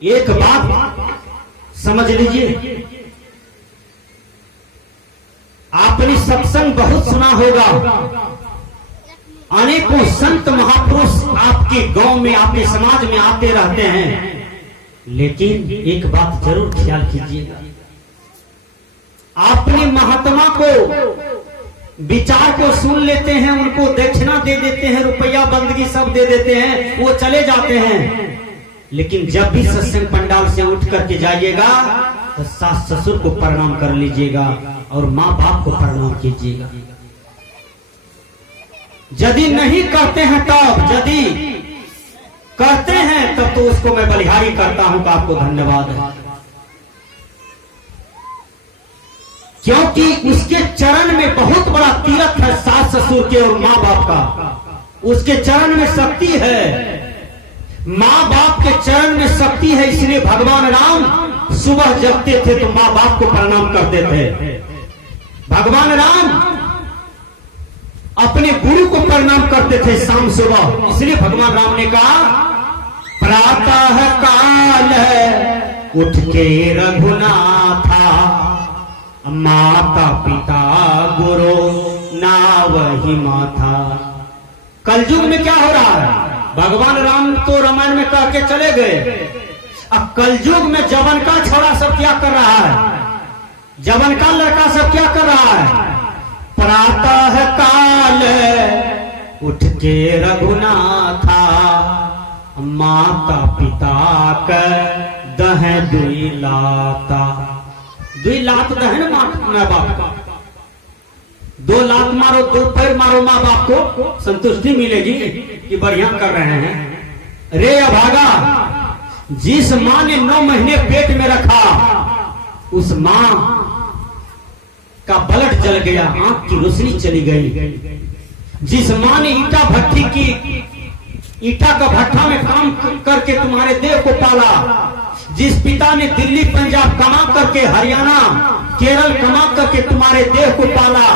एक बात समझ लीजिए, आपने सत्संग बहुत सुना होगा, अनेकों संत महापुरुष आपके गांव में, आपके समाज में आते रहते हैं, लेकिन एक बात जरूर ख्याल कीजिएगा, आपने महात्मा को विचार को सुन लेते हैं, उनको दक्षिणा दे देते हैं, रुपया बंदगी सब दे देते हैं, वो चले जाते हैं, लेकिन जब भी सत्संग पंडाल से उठ करके जाइएगा तो सास ससुर को प्रणाम कर लीजिएगा और माँ बाप को प्रणाम कीजिएगा। यदि नहीं करते हैं तब, यदि करते हैं तब तो उसको मैं बलिहारी करता हूं कि आपको धन्यवाद है, क्योंकि उसके चरण में बहुत बड़ा तीर्थ है, सास ससुर के और माँ बाप का। उसके चरण में शक्ति है, माँ बाप के चरण में शक्ति है, इसलिए भगवान राम सुबह जगते थे तो माँ बाप को प्रणाम करते थे। भगवान राम अपने गुरु को प्रणाम करते थे शाम सुबह, इसलिए भगवान राम ने कहा प्रातः काल उठ के रघुनाथा, माता पिता गुरु ना वही माथा। कलयुग में क्या हो रहा है, भगवान राम तो रामायण में कह के चले गए, अब कलयुग में जवन का छोरा सब क्या कर रहा है, जवन का लड़का सब क्या कर रहा है, प्रातः काल उठ के रघुनाथा, माता पिता का दह दुई लाता। दुई लात दहन माँ बाप का, 2 लात मारो, 2 पैर मारो माँ बाप को, संतुष्टि मिलेगी कि बढ़िया कर रहे हैं। रे अभागा, जिस माँ ने 9 महीने पेट में रखा, उस माँ का ब्लड जल गया, आंख की रोशनी चली गई। जिस माँ ने ईटा भट्टी की, ईटा का भट्टा में काम करके तुम्हारे देह को पाला, जिस पिता ने दिल्ली पंजाब कमा करके, हरियाणा केरल कमा करके तुम्हारे देह को पाला,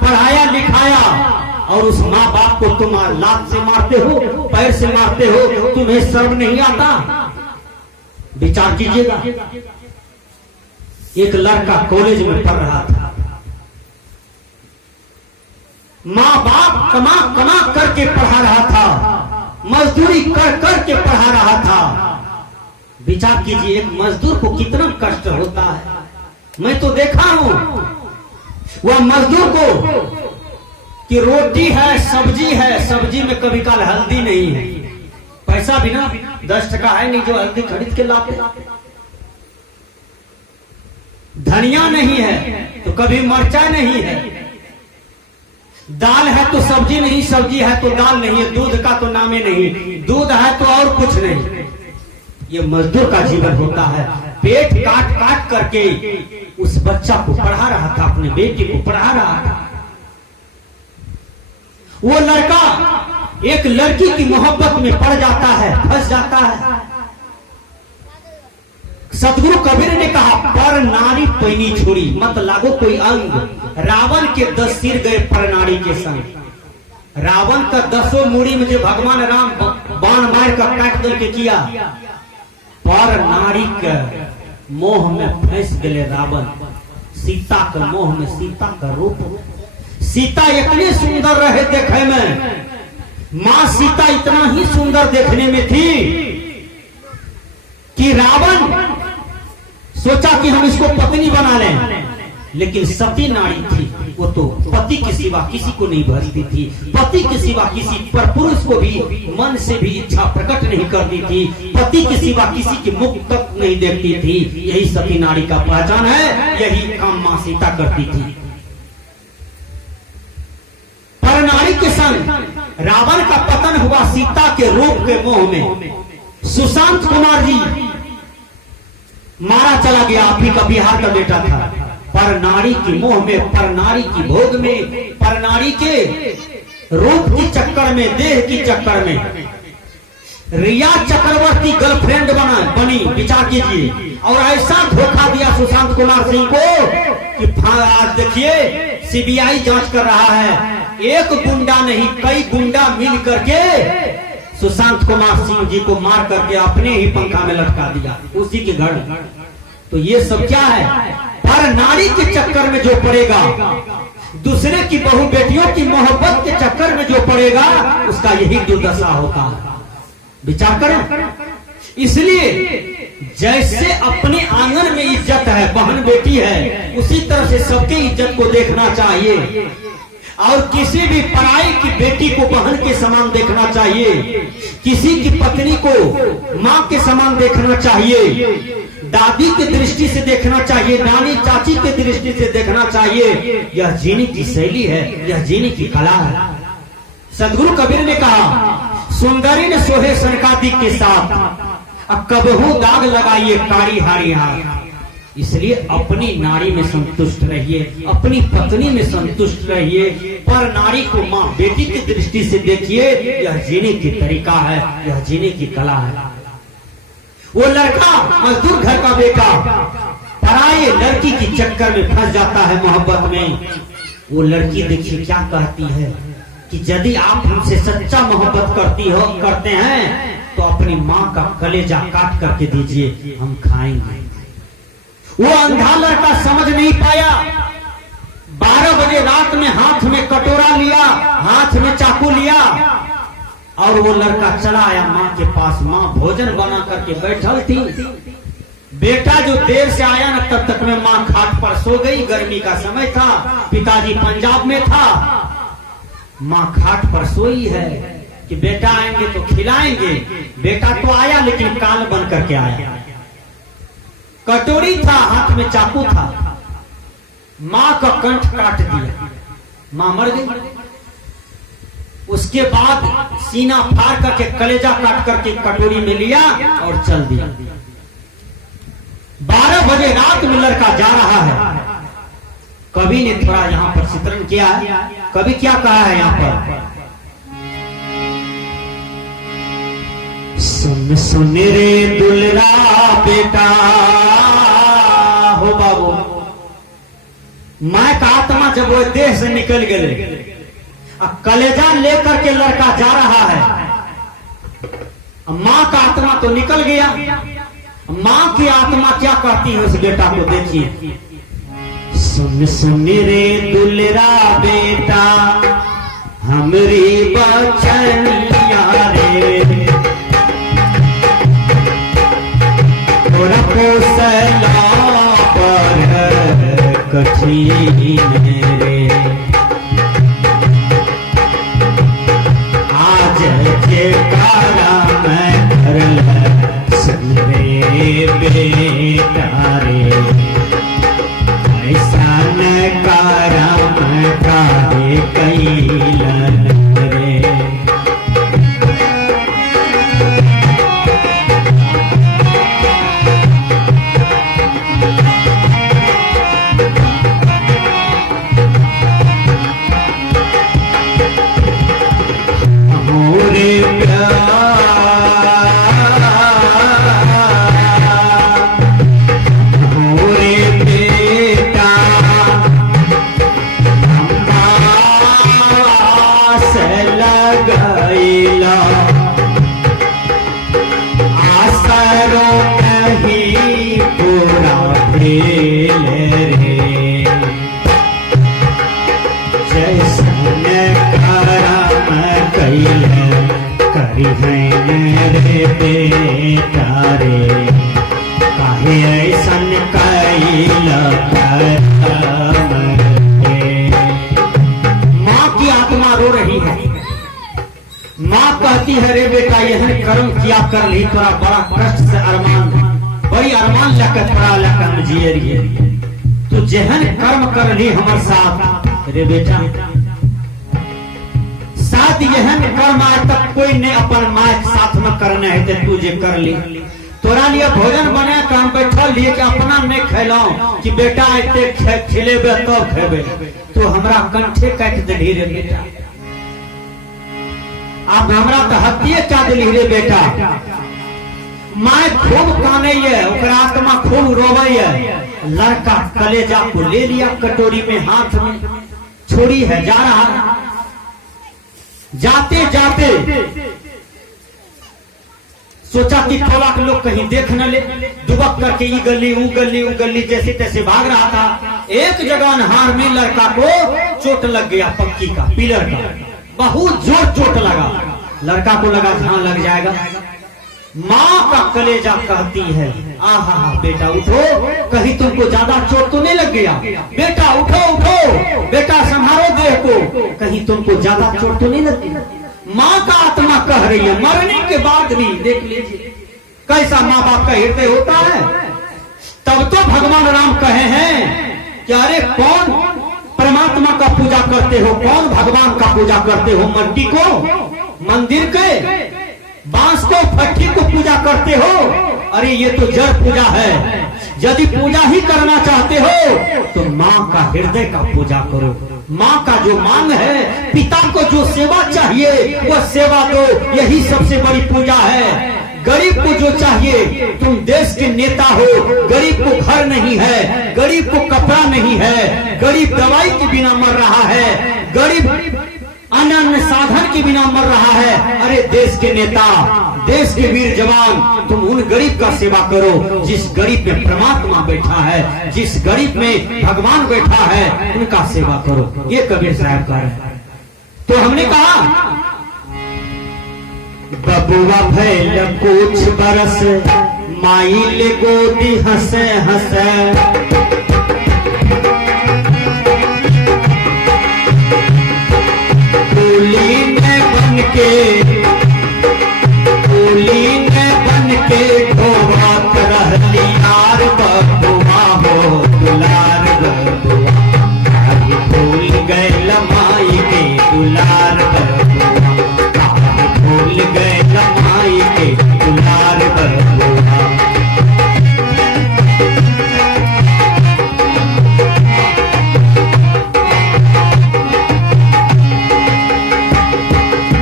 पढ़ाया लिखाया, और उस माँ बाप को तुम लात से मारते हो, पैर से मारते हो, तुम्हें शर्म नहीं आता? विचार कीजिएगा। एक लड़का कॉलेज में पढ़ रहा था, माँ बाप कमा कमा करके पढ़ा रहा था, मजदूरी कर करके पढ़ा रहा था। विचार कीजिए, एक मजदूर को कितना कष्ट होता है। मैं तो देखा हूं वह मजदूर को कि रोटी है, सब्जी है, सब्जी में कभी काल हल्दी नहीं है, पैसा बिना 10 टका है नहीं जो हल्दी खरीद के लाते, धनिया नहीं है तो कभी मरचा नहीं है, दाल है तो सब्जी नहीं, सब्जी है तो दाल नहीं है, दूध का तो नामे नहीं, दूध है तो और कुछ नहीं। ये मजदूर का जीवन होता है। पेट काट काट करके उस बच्चा को पढ़ा रहा था, अपने बेटे को पढ़ा रहा था। वो लड़का एक लड़की की मोहब्बत में पड़ जाता है, फंस जाता है। सतगुरु कबीर ने कहा पर नारी पैनी छोड़ी मत लागो कोई अंग, रावण के 10 सिर गए पर नारी के संग। रावण का 10 मूड़ी में जो भगवान राम बाण मार कर काट दल के किया, पर नारी के मोह में फंस गए रावण, सीता के मोह में, सीता का रूप। सीता इतनी सुंदर रहे देखे में, मां सीता इतना ही सुंदर देखने में थी कि रावण सोचा कि हम इसको पत्नी बना लें, लेकिन सती नारी थी, वो तो पति के सिवा किसी को नहीं भजती थी, पति के सिवा किसी पर पुरुष को भी मन से भी इच्छा प्रकट नहीं करती थी, पति के सिवा किसी के मुख तक नहीं देखती थी। यही सती नारी का पहचान है, यही काम मां सीता करती थी। पर नारी के संग रावण का पतन हुआ सीता के रूप के मोह में। सुशांत कुमार जी मारा चला गया, आप ही का बिहार का बेटा था। पर नारी की मोह में, पर नारी की भोग में, पर नारी के रूप के चक्कर में, देह की चक्कर में रिया चक्रवर्ती गर्लफ्रेंड बनी। विचार कीजिए। और ऐसा धोखा दिया सुशांत कुमार सिंह को कि आज देखिए सीबीआई जांच कर रहा है, एक गुंडा नहीं कई गुंडा मिल करके सुशांत कुमार सिंह जी को मार करके अपने ही पंखा में लटका दिया, उसी के घर। तो ये सब क्या है? पर नारी के चक्कर में जो पड़ेगा, दूसरे की बहू बेटियों की मोहब्बत के चक्कर में जो पड़ेगा, उसका यही दुर्दशा होता है। विचार करें। इसलिए जैसे अपने आंगन में इज्जत है, बहन बेटी है, उसी तरह से सबके इज्जत को देखना चाहिए और किसी भी पराई की बेटी को बहन के समान देखना चाहिए, किसी की पत्नी को मां के समान देखना चाहिए, दादी की दृष्टि से देखना चाहिए, नानी चाची की दृष्टि से देखना चाहिए। यह जीने की शैली है, यह जीने की कला है। सदगुरु कबीर ने कहा, सुंदरी ने सोहे सनकादी के साथ, अब कबहू दाग लगाइए कारी हारी हाथ। इसलिए अपनी नारी में संतुष्ट रहिए, अपनी पत्नी में संतुष्ट रहिए, पर नारी को मां बेटी की दृष्टि से देखिए। यह जीने की तरीका है, यह जीने की कला है। वो लड़का मजदूर घर का बेटा पराये लड़की की चक्कर में फंस जाता है मोहब्बत में। वो लड़की देखिए क्या कहती है कि यदि आप हमसे सच्चा मोहब्बत करते हैं तो अपनी माँ का कलेजा काट करके दीजिए, हम खाएंगे। वो अंधा लड़का समझ नहीं पाया। 12 बजे रात में हाथ में कटोरा लिया, हाथ में चाकू लिया और वो लड़का चला आया माँ के पास। माँ भोजन बना करके बैठल थी। बेटा जो देर से आया ना, तब तक में माँ खाट पर सो गई। गर्मी का समय था, पिताजी पंजाब में था। माँ खाट पर सोई है कि बेटा आएंगे तो खिलाएंगे। बेटा तो आया लेकिन काल बन करके आया। कटोरी था, हाथ में चाकू था। माँ का कंठ काट दिया, माँ मर गई। उसके बाद सीना फाड़ करके कलेजा काट करके कटोरी में लिया और चल दिया। 12 बजे रात में लड़का जा रहा है। कवि ने थोड़ा यहाँ पर चित्रण किया है। कवि क्या कहा है यहाँ पर? सुन सुन रे दुलरा बेटा हो बाबू, माँ का आत्मा जब वो देह से निकल गए, अब कलेजा लेकर के लड़का जा रहा है। माँ का आत्मा तो निकल गया। माँ की आत्मा क्या कहती है उस बेटा को? देखिए, सुन सुन रे दुलरा बेटा हमरी बचनिया रे, तोरा पोसला पर कठिन रे, आज जे कारा मैं करल सुन रे बेटा रे, ऐसा न करम काहे कैलन रे। कर्म किया कर ली तोरा बड़ा कष्ट से अरमान, बड़ी अरमान लेकर तोरा लेकर हम जिए रहिए। तू जेहन कर्म कर ली हमारे साथ रे बेटा, साथ यहन कर्म आज तक कोई ने अपन माँ के साथ में करने है तू जे कर ली। तोरा लिए भोजन बने तो हम बैठल लिए कि अपना नहीं खैलाऊ कि बेटा इतने खिलेबे तब खेबे, तो हमरा कंठे काट दे रे बेटा। आप हमरा तो हत्ये क्या दिली रे बेटा। माँ खूब काने ओकरा आत्मा खूब रोवे। लड़का कलेजा को ले लिया कटोरी में, हाथ में छोड़ी है, जा रहा। जाते जाते सोचा कि थोड़ा लोग कहीं देख न ले, दुबक करके ये गली ऊ गली ऊ गली जैसे तैसे भाग रहा था। एक जगह अनहार में लड़का को चोट लग गया, पक्की का पिलर का, बहुत जोर चोट लगा। लड़का को लगा जहां लग जाएगा। माँ का कलेजा कहती है आहा बेटा उठो, कहीं तुमको ज्यादा चोट तो नहीं लग गया, बेटा उठो उठो, बेटा संभालो देह को, कहीं तुमको ज्यादा चोट तो नहीं लग गया। माँ का आत्मा कह रही है, मरने के बाद भी देख लीजिए कैसा माँ बाप का हृदय होता है। तब तो भगवान राम कहे हैं कि अरे कौन परमात्मा का पूजा करते हो, कौन भगवान का पूजा करते हो, मट्टी को, मंदिर के, बांस को, फट्टी को पूजा करते हो। अरे ये तो जड़ पूजा है। यदि पूजा ही करना चाहते हो तो माँ का हृदय का पूजा करो। माँ का जो मांग है, पिता को जो सेवा चाहिए वो सेवा दो, यही सबसे बड़ी पूजा है। गरीब को जो चाहिए, तुम देश के नेता हो, गरीब को घर नहीं है, गरीब को कपड़ा नहीं है, गरीब दवाई के बिना मर रहा है, गरीब अन्न साधन के बिना मर रहा है। अरे देश के नेता, देश के वीर जवान, तुम उन गरीब का सेवा करो जिस गरीब में परमात्मा बैठा है, जिस गरीब में भगवान बैठा है, उनका सेवा करो। ये कबीर साहब का है। तो हमने कहा बबुआ भैल कुछ बरस, माइल गोदी हंसे हंसे, कुलीन बन के ढोबात रहली यार बबुआ हो दुलार बबुआ, आज भूल गए लमाई के दुलार बबुआ, आज भूल गए लमाई के दुलार बबुआ।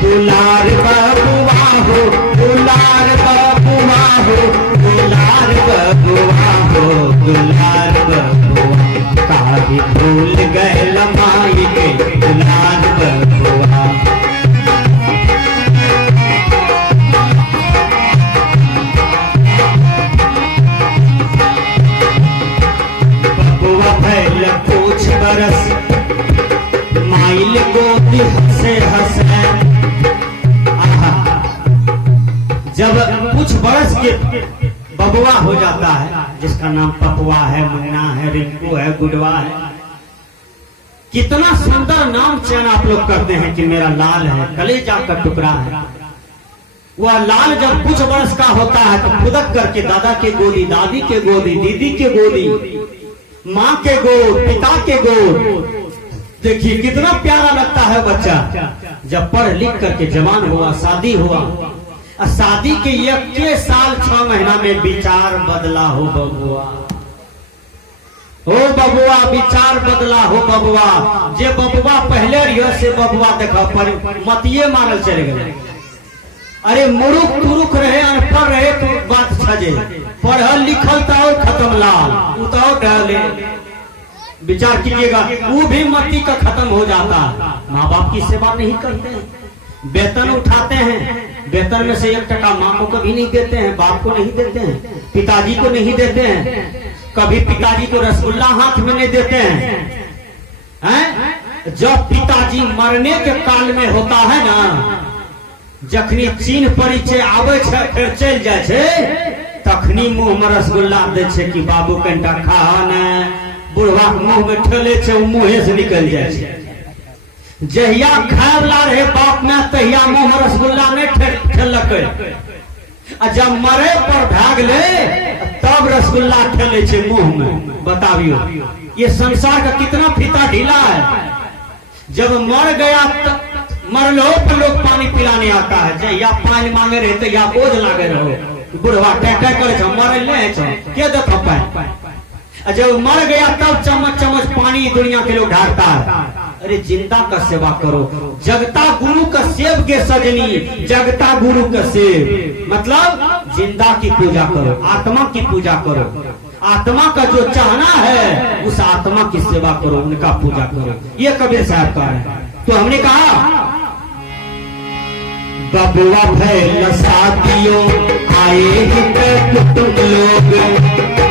दुलार बबुआ हो, दुलार बबुआ हो, दुलार बबुआ हो, दुलार बबुआ, काहे भूल गए लमाई के दुलार बबुआ। बबुआ भैल कुछ बरस, माइल गोदी हंसे हंसे। जब कुछ बरस के बबुआ हो जाता है, जिसका नाम पपुआ है, मुन्ना है, रिंकू है, गुडवा है, कितना सुंदर नाम चयन आप लोग करते हैं कि मेरा लाल है, कलेजा का टुकड़ा है। वह लाल जब कुछ वर्ष का होता है तो खुदक करके दादा के गोदी, दादी के गोदी, दीदी के गोदी, माँ के गोद, पिता के गोद, देखिए कितना प्यारा लगता है बच्चा। जब पढ़ लिख करके जवान हुआ, शादी हुआ, शादी के 1 साल 6 महीना में विचार बदला हो बबुआ, हो बबुआ, विचार बदला हो बबुआ। जे बबुआ पहले रियो से बबुआ देखा पर मतिये मारल चले गए। अरे मुरुख तुरुख रहे, अनपढ़ रहे तो बात छजे, पढ़ल लिखल तो खत्म लाल, उताओ डाले। विचार कीजिएगा, वो भी मती का खत्म हो जाता। माँ बाप की सेवा नहीं करते हैं, वेतन उठाते हैं, वेतन में से 1 टका माँ को कभी नहीं देते हैं, बाप को नहीं देते हैं, पिताजी को नहीं देते हैं, कभी पिताजी को रसगुल्ला हाथ में नहीं देते हैं। जब पिताजी मरने के काल में होता है ना, जखनी चीन परिचय आवे छे फिर चल जाए छे, तखनी मुंह में रसगुल्ला दे छे कि बाबू कनिटा खा न, बुढ़वा मुंह में ठेले छे, मुंहे से निकल जाए छे। जहिया खाए वाला रहे बाप में, तहिया मुंह में रसगुल्ला नहीं ठेलक, जब मरे पर भाग ले तब रसगुल्ला ठेले छे मुंह में। बताइयो ये संसार का कितना फीता ढीला है। जब मर गया मरलो पर लोग पानी पिलाने आता है, जहिया पानी मांगे रहे तहिया बोझ लागे रहो, बुढ़वा टह करे छो, मरे ले छो के देखो पाए। जब मर गया तब चम्मच चम्मच पानी दुनिया के लोग ढालता है। अरे जिंदा का सेवा करो, जगता गुरु का सेव के सजनी, जगता गुरु का सेव मतलब जिंदा की पूजा करो, आत्मा की पूजा करो, आत्मा का जो चाहना है उस आत्मा की सेवा करो, उनका पूजा करो। ये कबीर साहब का है। तो हमने कहा बबुआ भैल शादियों आए हैं कुटुंब लोग।